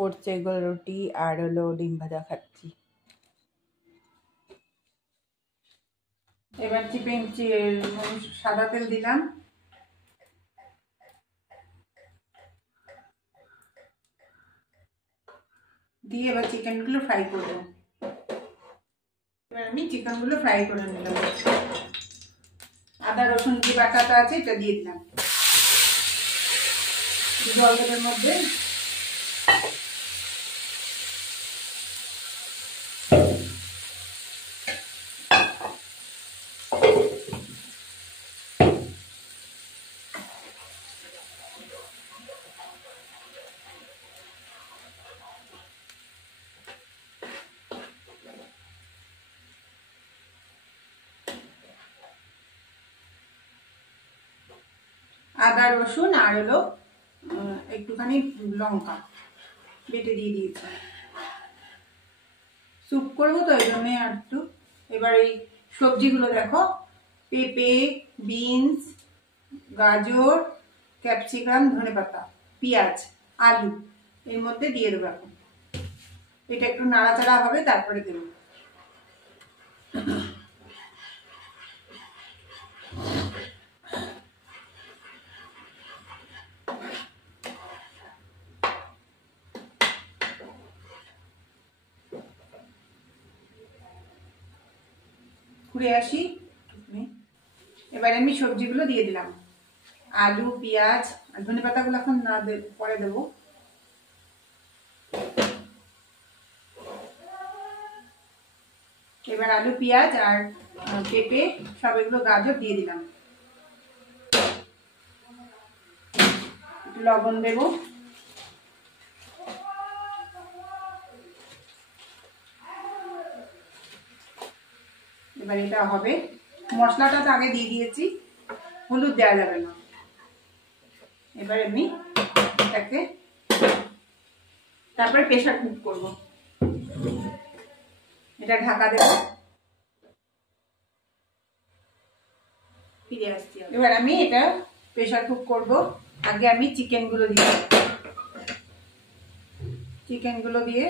পড়ছে এগুলো রুটি আর হলো ডিম ভাজা খাচ্ছি। এবার সাদা তেল দিলাম, দিয়ে এবার চিকেনগুলো ফ্রাই করবো। এবার আমি চিকেনগুলো ফ্রাই করে নিলাম। আদা রসুন যে বাটাটা আছে এটা দিয়ে দিলাম জলের মধ্যে। আদা রসুন আর হলো একটুখানি লঙ্কা বেটে দিয়ে দিয়েছি, স্যুপ করবো তো এই জন্যে আর একটু। এবার এই সবজিগুলো দেখো, পেঁপে, বিনস, গাজর, ক্যাপসিকাম, ধনেপাতা, পেঁয়াজ, আলু এর মধ্যে দিয়ে দেবো। এখন এটা একটু নাড়াচাড়া হবে, তারপরে দেবো। ঘুরে আসি। এবার আমি সবজিগুলো দিয়ে দিলাম, আলু, পেঁয়াজ আর ধনেপাতাগুলো এখন না পরে দেবো। এবার আলু, পেঁয়াজ আর পেঁপে সব এগুলো, গাজর দিয়ে দিলাম, লবণ দেব। এবার এটা হবে, মশলাটা তো আগে দিয়ে দিয়েছি, হলুদ দেওয়া যাবে না। এবার আমি এটাকে তারপরে প্রেসার কুক করব। এটা ঢাকা দেব, ফিরে আসছি। এবার আমি এটা প্রেসার কুক করব। আগে আমি চিকেনগুলো দিয়ে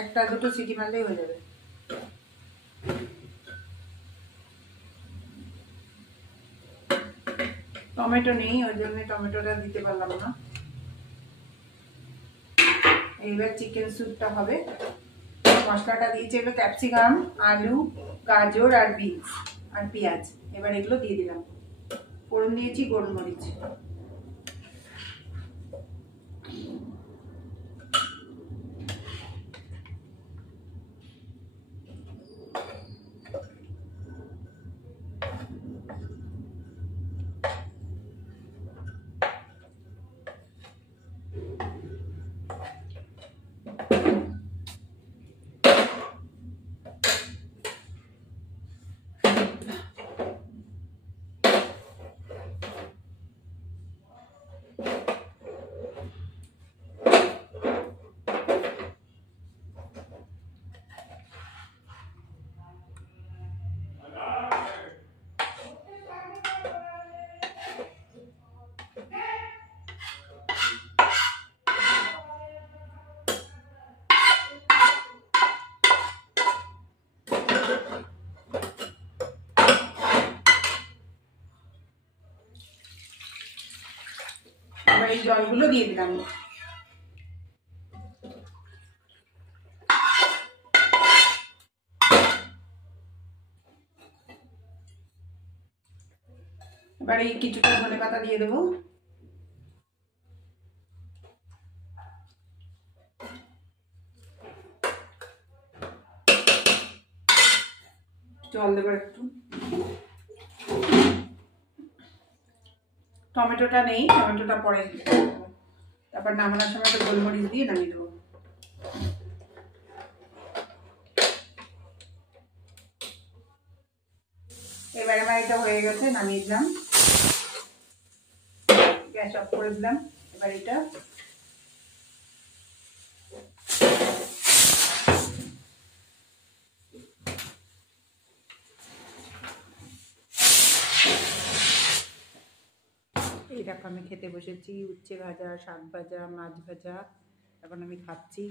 একটা দুটো সিটি মারলেই হয়ে যাবে। টমেটো নেই, ওই জন্য টমেটোটা দিতে পারলাম না। এইবার চিকেন স্যুপটা হবে। মশলাটা দিয়েছি এগুলো ক্যাপসিকাম, আলু, গাজর আর বিনস আর পেঁয়াজ। এবার এগুলো দিয়ে দিলাম, ফোড়ন দিয়েছি গোলমরিচ। এবার এই জলগুলো দিয়ে দিলাম। এবার এই কিছুটা ধনেপাতা দিয়ে দেবো। জল দেবো একটু। টমেটোটা নেই, টমেটোটা পরে তারপর নামানোর সময় তো গোলমরিচ দিয়ে নামিয়ে দেবো। এবার আমার এটা হয়ে গেছে, নামিয়ে দিলাম, গ্যাস অফ করে দিলাম। এবার এটা এই দেখো আমি খেতে বসেছি, উচ্ছে ভাজা, শাক ভাজা, মাছ ভাজা, এখন আমি খাচ্ছি।